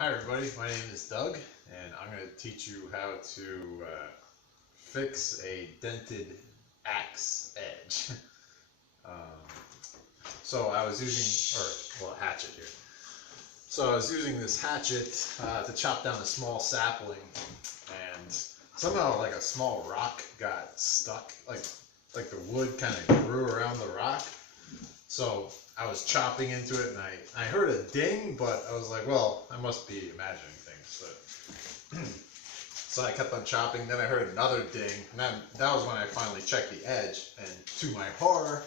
Hi everybody, my name is Doug and I'm going to teach you how to fix a dented axe edge. So I was using, a hatchet here. So I was using this hatchet to chop down a small sapling, and somehow like a small rock got stuck, like the wood kind of grew around the rock. So I was chopping into it and I heard a ding, but I was like, well, I must be imagining things. So I kept on chopping, then I heard another ding, and that was when I finally checked the edge, and to my horror,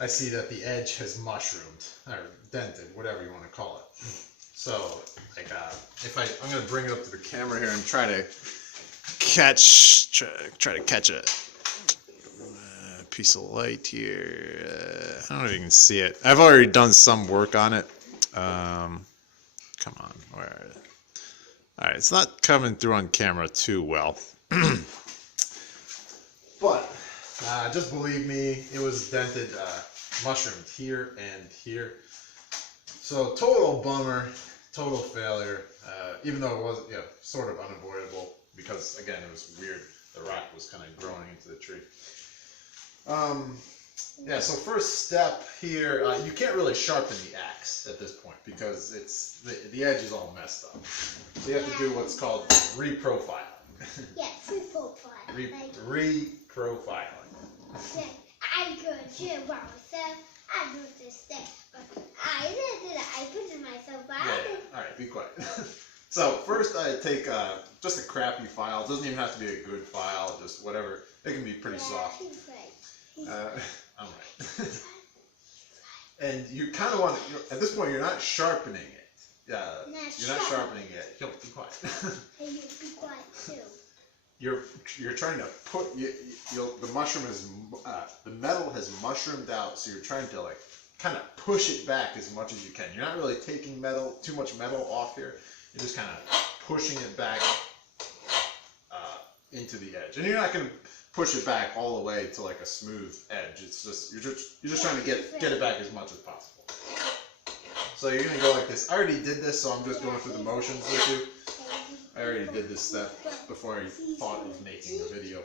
I see that the edge has mushroomed, or dented, whatever you want to call it. So, like, I'm going to bring it up to the camera here and try to catch a piece of light here. I don't know if you can see it. I've already done some work on it. Come on, where? All right, it's not coming through on camera too well. But just believe me, it was dented, mushroomed here and here. So total bummer, total failure. Even though it was, sort of unavoidable because again it was weird. The rock was kind of growing into the tree. So first step here, you can't really sharpen the axe at this point because the edge is all messed up. So you have to do what's called reprofiling. Yes, reprofile. Reprofiling. Yeah, I could do it myself. I do this thing, but I didn't do that. I put it myself. All right, be quiet. So first I take just a crappy file. It doesn't even have to be a good file, just whatever. It can be pretty soft. All right. And you kind of want to, at this point, you're not sharpening it. You're not sharpening it. Yo, be quiet. Hey, you be quiet too. You're trying to put the mushroom is the metal has mushroomed out, so you're trying to like kind of push it back as much as you can. You're not really taking too much metal off here. You're just kind of pushing it back into the edge, and you're not going to push it back all the way to like a smooth edge. It's just you're just trying to get it back as much as possible. So you're gonna go like this. I already did this, so I'm just going through the motions with you. I already did this step before I thought of making the video.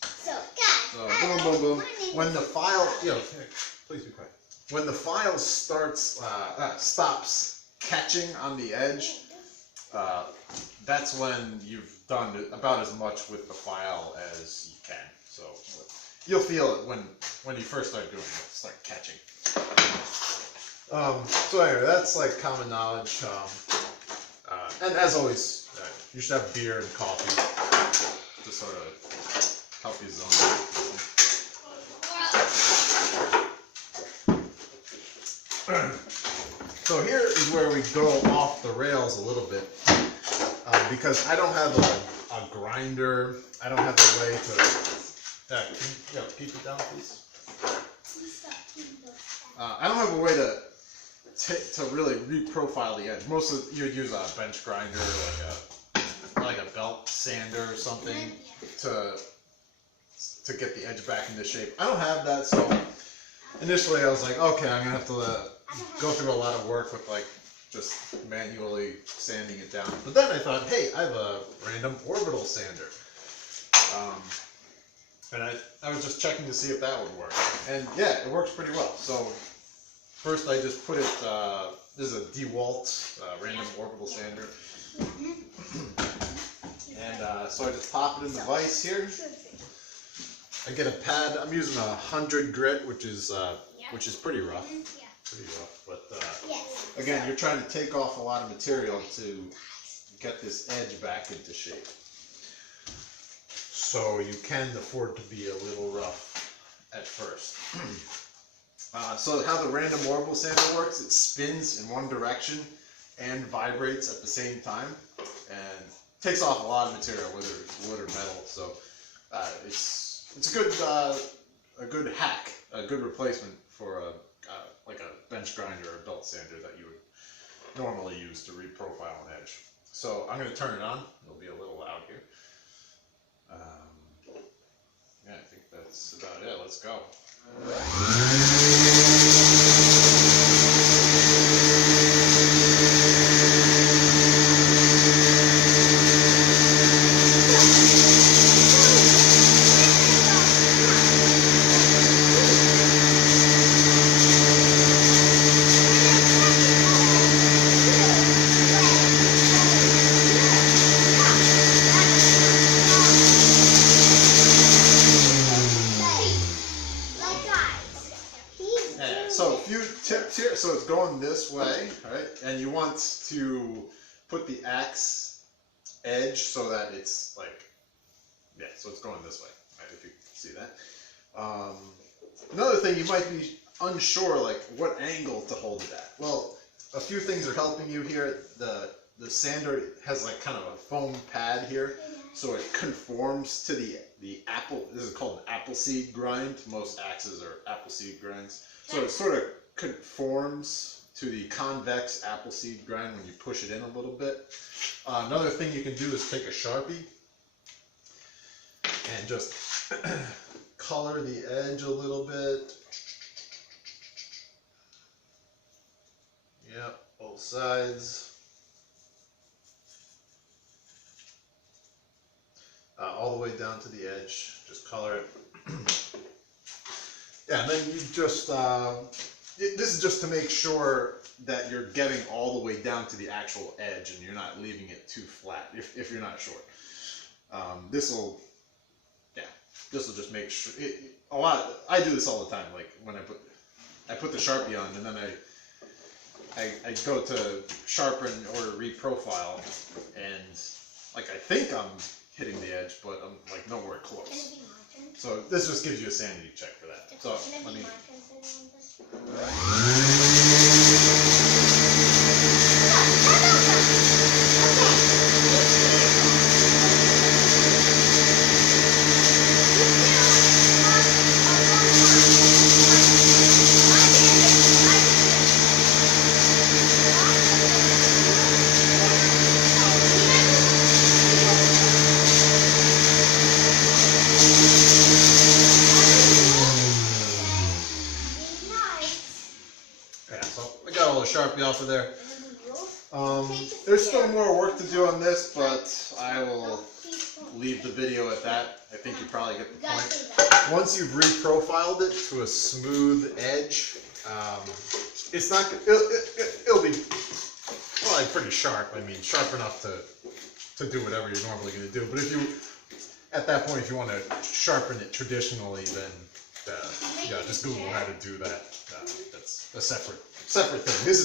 So guys, boom, boom, boom. When the file, please be quiet. When the file stops catching on the edge, that's when you've done about as much with the file as you can. So you'll feel it when you first start doing it, start catching. So anyway, that's like common knowledge. And as always, you should have beer and coffee to sort of help you zone out. So here is where we go off the rails a little bit. Because I don't have a grinder, I don't have a way to keep it down, please. I don't have a way to really reprofile the edge. Most of you'd use a bench grinder, like a belt sander or something to get the edge back into shape. I don't have that, so initially I was like, okay, I'm gonna have to go through a lot of work with like just manually sanding it down. But then I thought, hey, I have a random orbital sander. And I was just checking to see if that would work. And yeah, it works pretty well. So first I just put it, this is a DeWalt random orbital sander. And so I just pop it in the vise here. I get a pad, I'm using 100 grit, which is pretty rough. Pretty rough, but again, you're trying to take off a lot of material to get this edge back into shape. So you can afford to be a little rough at first. So how the random orbital sander works, it spins in one direction and vibrates at the same time, and takes off a lot of material, whether it's wood or metal. So it's a good hack, a good replacement for like a bench grinder or a belt sander that you would normally use to reprofile an edge. So I'm going to turn it on. It'll be a little loud here. Yeah, I think that's about it. Let's go. tips here, so it's going this way, right? And you want to put the axe edge so that it's like, yeah, so it's going this way, right? If you can see that. Another thing, you might be unsure, like what angle to hold it at. Well, a few things are helping you here. The sander has like kind of a foam pad here, so it conforms to the apple. This is called an apple seed grind. Most axes are apple seed grinds. So it sort of conforms to the convex apple seed grind when you push it in a little bit. Another thing you can do is take a Sharpie and just color the edge a little bit. Yep, both sides. All the way down to the edge, just color it. Yeah, and then you just, this is just to make sure that you're getting all the way down to the actual edge and you're not leaving it too flat if you're not sure. This will just make sure, I do this all the time, like when I put the Sharpie on and then I go to sharpen or reprofile and like I think I'm hitting the edge, but I'm like nowhere close. Can it be my turn? So this just gives you a sanity check for that. So Can it let be me. my turn for this? Yeah, so I got all the Sharpie off of there. There's still more work to do on this, but I will leave the video at that. I think you probably get the point. Once you've reprofiled it to a smooth edge, it's not. It'll be probably pretty sharp. I mean, sharp enough to do whatever you're normally going to do. But if you, at that point, if you want to sharpen it traditionally, then yeah, just Google how to do that. That's a separate thing. This is